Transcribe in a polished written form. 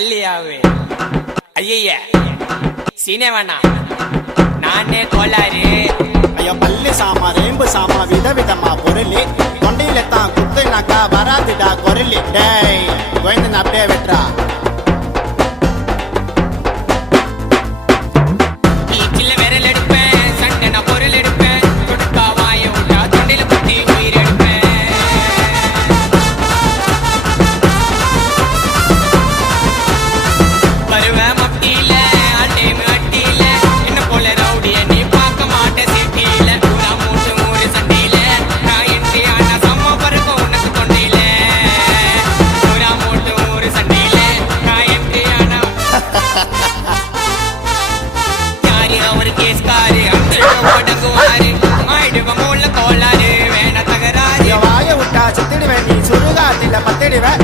தள்ளியாவே ஐய சீனே வேணாம் நானே கோளாறு ஐயோ பல்லு சாமா ரேம்பு சாமா விதவிதமா பொருளி தொண்டையில தான் குத்துனாக்கா வராதுடா குரலி டேய் கோயந்தன் அப்படியே வெட்டுறா சில்ல விரல் எடுப்பேன் சண்டை நான் பொருள் எடுப்பேன் கொடுக்கா வாய விட்டா தொண்டையில குத்தி உயிர் எடுப்பேன் வருவேன் மட்டியில அட்டேமு அட்டியில என்ன போல ரவுடிய நீ பார்க்க மாட்ட சிட்டியில பூரா மூட்டு மூணு சண்டையில நான் என்று ஆனா சம்ம பறக்கும் உனக்கு தொண்டையில பூரா மூட்டு மூணு சண்டையில நான் என்று ஆனா யாரு அவரு கேஸ்காரு அந்த ஓடங்குவாரு ஆயிடுவ மூல கோளாறு வேண தகராறு வாய விட்டா செத்துடுவேன் நீ சுடுகாட்டில பத்திடுவேன்